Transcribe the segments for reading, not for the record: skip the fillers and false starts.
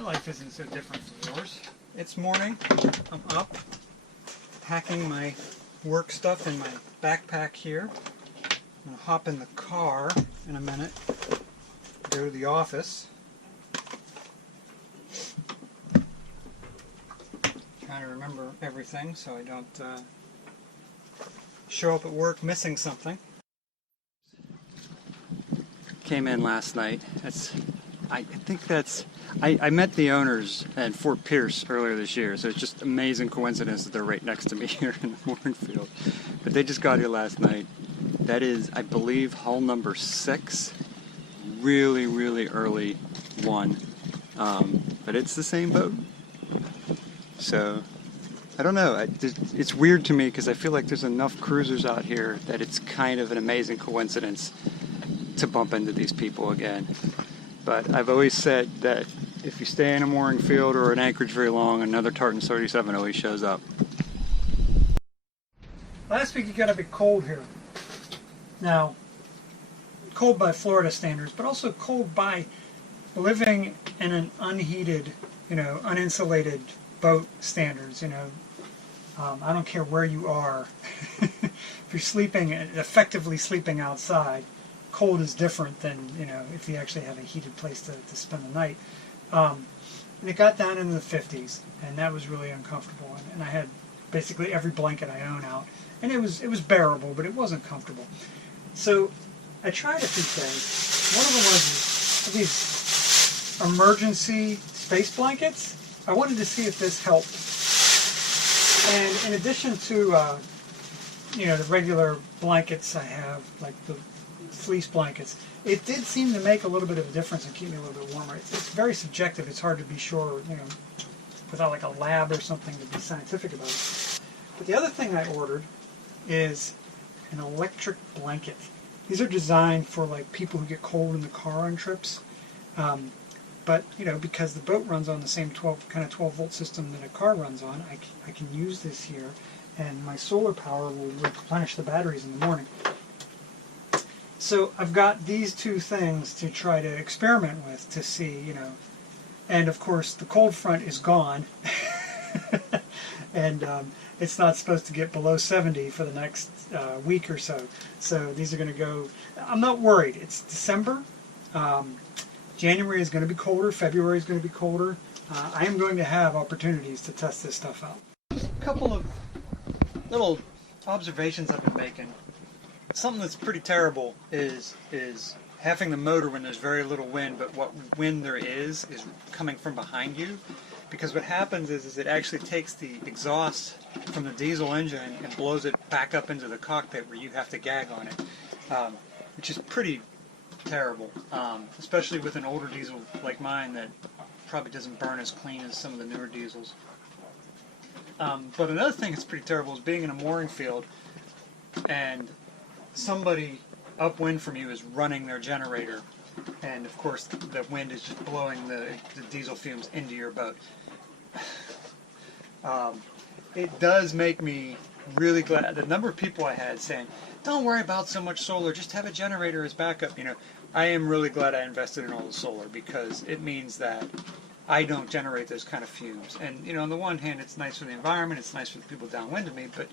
My life isn't so different from yours. It's morning, I'm up, packing my work stuff in my backpack here. I'm going to hop in the car in a minute, go to the office. Trying to remember everything so I don't show up at work missing something. Came in last night. I met the owners at Fort Pierce earlier this year, so it's just amazing coincidence that they're right next to me here in the mooring field. But they just got here last night. That is, I believe, hull number 6. Really, really early one. But it's the same boat. So, I don't know. It's weird to me because I feel like there's enough cruisers out here that it's kind of an amazing coincidence to bump into these people again. But I've always said that if you stay in a mooring field or an anchorage very long, another Tartan 37 always shows up. Last week it got a bit cold here. Now, cold by Florida standards, but also cold by living in an unheated, uninsulated boat standards. I don't care where you are. If you're sleeping, effectively sleeping outside, cold is different than if you actually have a heated place to spend the night. And it got down into the 50s, and that was really uncomfortable. And I had basically every blanket I own out, and it was bearable, but it wasn't comfortable. So I tried a few things. One of them was these emergency space blankets. I wanted to see if this helped. And in addition to the regular blankets I have, like the fleece blankets, it did seem to make a little bit of a difference and keep me a little bit warmer. It's very subjective. It's hard to be sure, without like a lab or something to be scientific about it. But the other thing I ordered is an electric blanket. These are designed for like people who get cold in the car on trips. But because the boat runs on the same 12 volt system that a car runs on, I can use this here, and my solar power will replenish the batteries in the morning. So I've got these two things to try to experiment with to see, and of course the cold front is gone, and it's not supposed to get below 70 for the next week or so. So these are going to go. I'm not worried. It's December. January is going to be colder. February is going to be colder. I am going to have opportunities to test this stuff out. Just a couple of little observations I've been making. Something that's pretty terrible is having the motor when there's very little wind, but what wind there is coming from behind you. Because what happens is it actually takes the exhaust from the diesel engine and blows it back up into the cockpit where you have to gag on it, which is pretty terrible, especially with an older diesel like mine that probably doesn't burn as clean as some of the newer diesels. But another thing that's pretty terrible is being in a mooring field and somebody upwind from you is running their generator, and of course the wind is just blowing the diesel fumes into your boat. It does make me really glad. The number of people I had saying, don't worry about so much solar, just have a generator as backup. I am really glad I invested in all the solar, because it means that I don't generate those kind of fumes. And on the one hand, it's nice for the environment, it's nice for the people downwind of me, but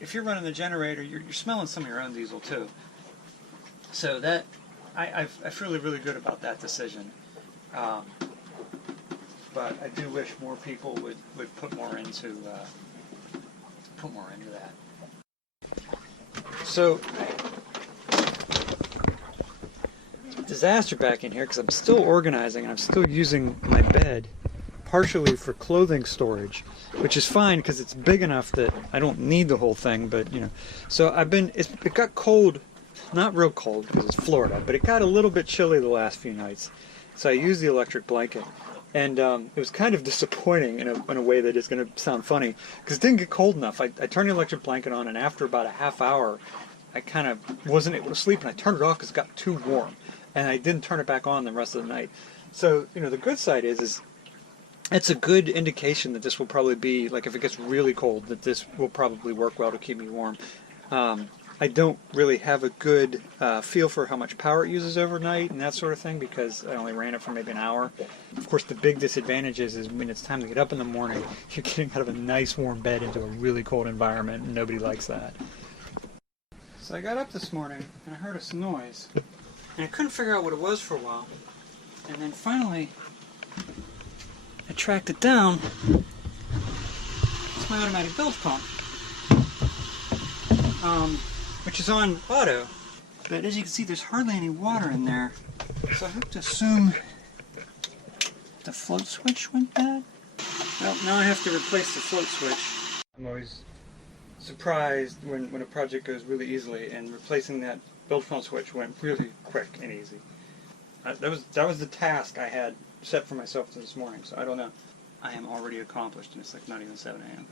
if you're running the generator, you're smelling some of your own diesel too. So that I feel really good about that decision. But I do wish more people would put more into that. So, disaster back in here because I'm still organizing and I'm still using my bed partially for clothing storage, which is fine because it's big enough that I don't need the whole thing. But so it got cold, not real cold because it's Florida, but it got a little bit chilly the last few nights. So I used the electric blanket, and it was kind of disappointing in a way that is going to sound funny because it didn't get cold enough. I turned the electric blanket on, and after about a half hour, I kind of wasn't able to sleep, and I turned it off because it got too warm, and I didn't turn it back on the rest of the night. So the good side is it's a good indication that this will probably be, like if it gets really cold, that this will probably work well to keep me warm. I don't really have a good feel for how much power it uses overnight and that sort of thing because I only ran it for maybe an hour. Of course, the big disadvantage is when it's time to get up in the morning, you're getting out of a nice warm bed into a really cold environment, and nobody likes that. So I got up this morning and I heard a noise, and I couldn't figure out what it was for a while. And then finally, I tracked it down. It's my automatic bilge pump, which is on auto. But as you can see, there's hardly any water in there. So I have to assume the float switch went bad. Well, now I have to replace the float switch. I'm always surprised when a project goes really easily, and replacing that bilge pump switch went really quick and easy. That was the task I had set for myself this morning, so I don't know. I am already accomplished, and it's like not even 7 a.m.